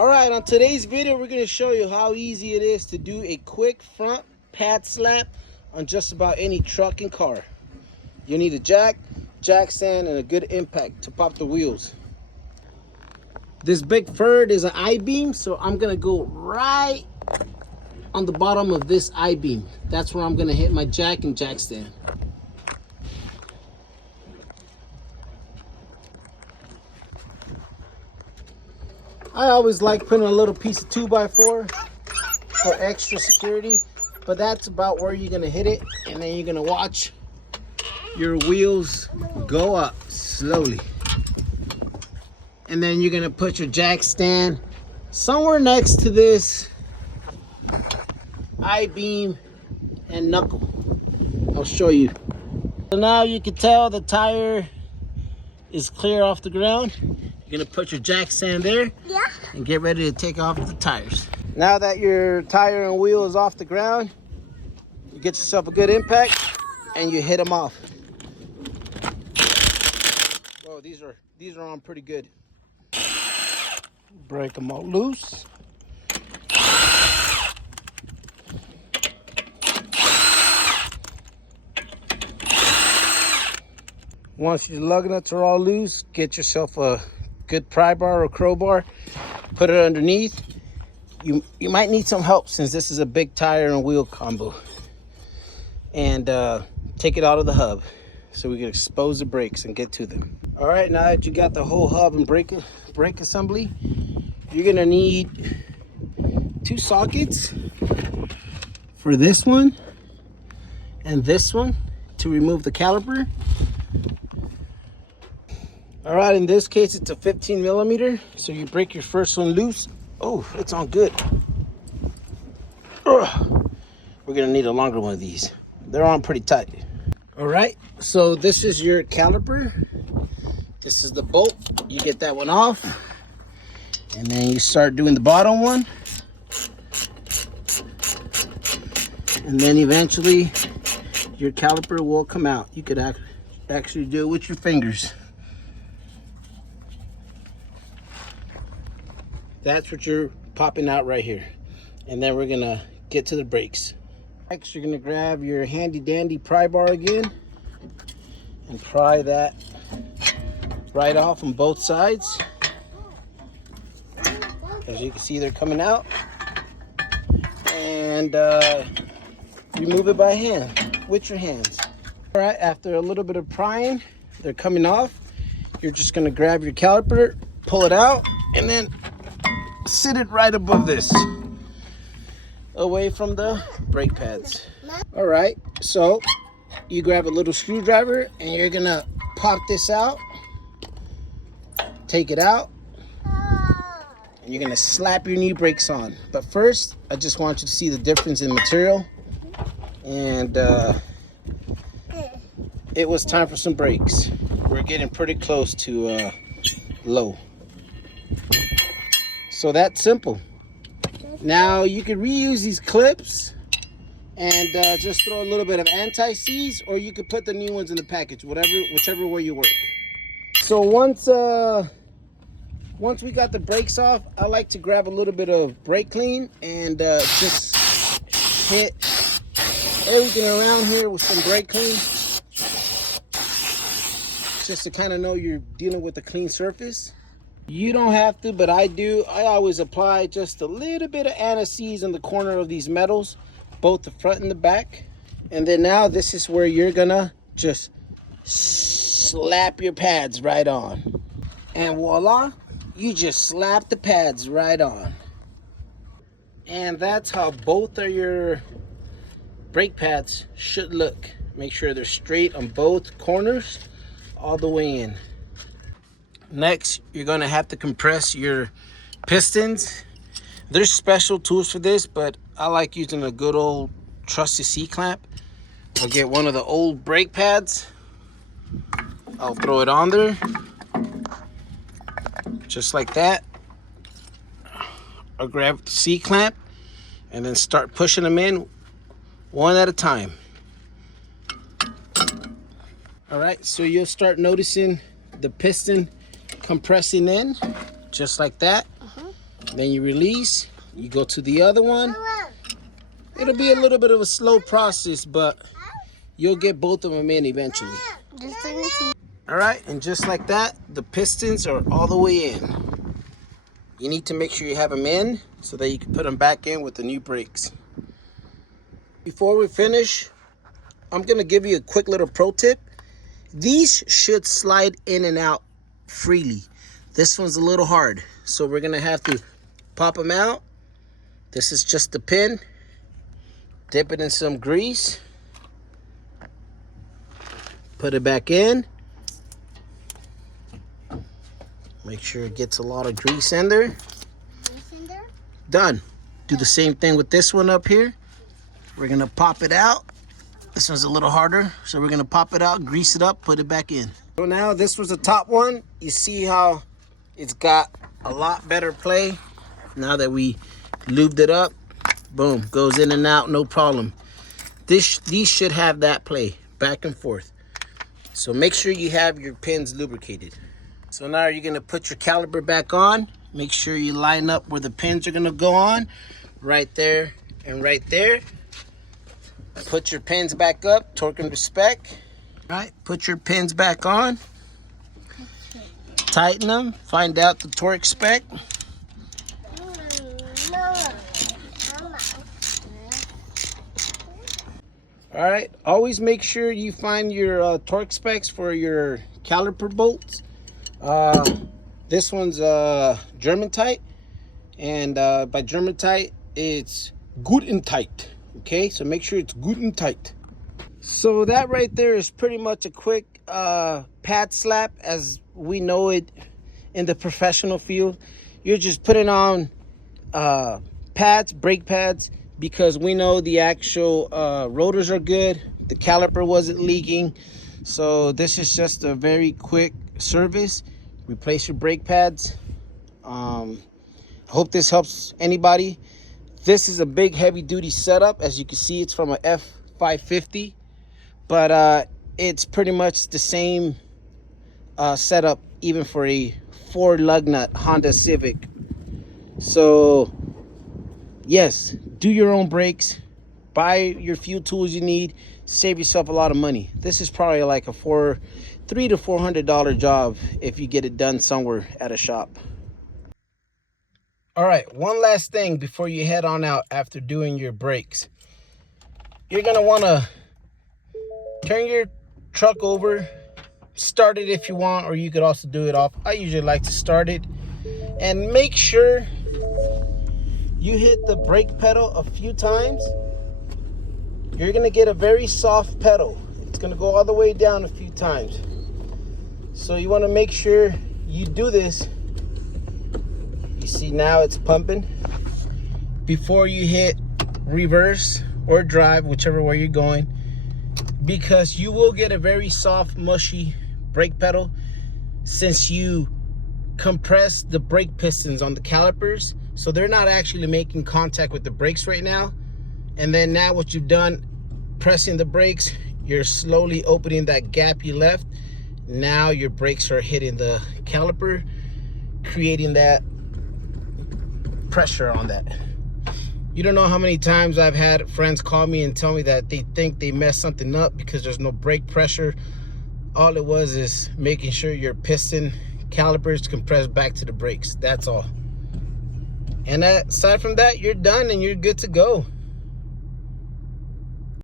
Alright, on today's video we're going to show you how easy it is to do a quick front pad slap on just about any truck and car. You need a jack stand, and a good impact to pop the wheels. This big Ford is an I-beam, so I'm going to go right on the bottom of this I-beam. That's where I'm going to hit my jack and jack stand. I always like putting a little piece of 2x4 for extra security, but that's about where you're going to hit it, and then you're going to watch your wheels go up slowly. And then you're going to put your jack stand somewhere next to this I-beam and knuckle. I'll show you. So now you can tell the tire is clear off the ground. You're going to put your jack stand there, and get ready to take off the tires. Now that your tire and wheel is off the ground, you get yourself a good impact and you hit them off. Whoa, these are on pretty good. Break them all loose. Once your lug nuts are all loose, get yourself a good pry bar or crowbar, put it underneath. You might need some help since this is a big tire and wheel combo. And take it out of the hub so we can expose the brakes and get to them. All right, now that you got the whole hub and brake assembly, you're gonna need 2 sockets for this one and this one to remove the caliper. All right, in this case, it's a 15 millimeter. So you break your first one loose. Oh, it's on good. Ugh. We're gonna need a longer one of these. They're on pretty tight. All right, so this is your caliper. This is the bolt. You get that one off. And then you start doing the bottom one. And then eventually your caliper will come out. You could actually do it with your fingers. That's what you're popping out right here. And then we're gonna get to the brakes. Next, you're gonna grab your handy dandy pry bar again and pry that right off on both sides. As you can see, they're coming out. And remove it by hand, with your hands. All right, after a little bit of prying, they're coming off. You're just gonna grab your caliper, pull it out, and then sit it right above this, away from the brake pads. All right, so you grab a little screwdriver and you're gonna pop this out, take it out, and you're gonna slap your knee brakes on. But first, I just want you to see the difference in material. And it was time for some brakes. We're getting pretty close to low. So that's simple. Now you can reuse these clips and just throw a little bit of anti-seize, or you could put the new ones in the package, whichever way you work. So once we got the brakes off, I like to grab a little bit of brake clean and just hit everything around here with some brake clean, just to kind of know you're dealing with a clean surface. You don't have to, but I do. I always apply just a little bit of anti-seize in the corner of these metals, both the front and the back. And then now this is where you're gonna just slap your pads right on. And voila, you just slap the pads right on. And that's how both of your brake pads should look. Make sure they're straight on both corners, all the way in. Next, you're gonna have to compress your pistons. There's special tools for this, but I like using a good old trusty C-clamp. I'll get one of the old brake pads. I'll throw it on there, just like that. I'll grab the C-clamp and then start pushing them in one at a time. All right, so you'll start noticing the piston compressing in, just like that. Then you release, you go to the other one. It'll be a little bit of a slow process, but you'll get both of them in eventually. All right, and just like that, the pistons are all the way in. You need to make sure you have them in so that you can put them back in with the new brakes. Before we finish, I'm gonna give you a quick little pro tip. These should slide in and out freely. This one's a little hard, so we're gonna have to pop them out. This is just the pin. Dip it in some grease. Put it back in. Make sure it gets a lot of grease in there. Done. Do the same thing with this one up here. We're gonna pop it out. This one's a little harder, so we're gonna pop it out, grease it up, put it back in. So now this was the top one. You see how it's got a lot better play. Now that we lubed it up, boom, goes in and out, no problem. These should have that play, back and forth. So make sure you have your pins lubricated. So now you're gonna put your caliper back on. Make sure you line up where the pins are gonna go on, right there and right there. Put your pins back up, torque and respect. All right, put your pins back on. Tighten them, find out the torque spec. All right, always make sure you find your torque specs for your caliper bolts. This one's German tight, and by German tight, it's good and tight. Okay, so make sure it's good and tight. So that right there is pretty much a quick pad slap as we know it in the professional field. You're just putting on pads, brake pads, because we know the actual rotors are good, the caliper wasn't leaking. So this is just a very quick service. Replace your brake pads. Hope this helps anybody. This is a big heavy duty setup. As you can see, it's from a F550, but it's pretty much the same setup even for a 4 lug nut Honda Civic. So yes, do your own brakes, buy your few tools you need, save yourself a lot of money. This is probably like a $300 to $400 job if you get it done somewhere at a shop. All right, one last thing before you head on out after doing your brakes. You're gonna wanna turn your truck over, start it if you want, or you could also do it off. I usually like to start it, and make sure you hit the brake pedal a few times. You're gonna get a very soft pedal. It's gonna go all the way down a few times. So you wanna make sure you do this. You see now it's pumping. Before you hit reverse or drive, whichever way you're going, because you will get a very soft, mushy brake pedal since you compress the brake pistons on the calipers. So they're not actually making contact with the brakes right now. And then now what you've done, pressing the brakes, you're slowly opening that gap you left. Now your brakes are hitting the caliper, creating that pressure on that. You don't know how many times I've had friends call me and tell me that they think they messed something up because there's no brake pressure. All it was is making sure your piston calipers compress back to the brakes. That's all. And aside from that, you're done and you're good to go.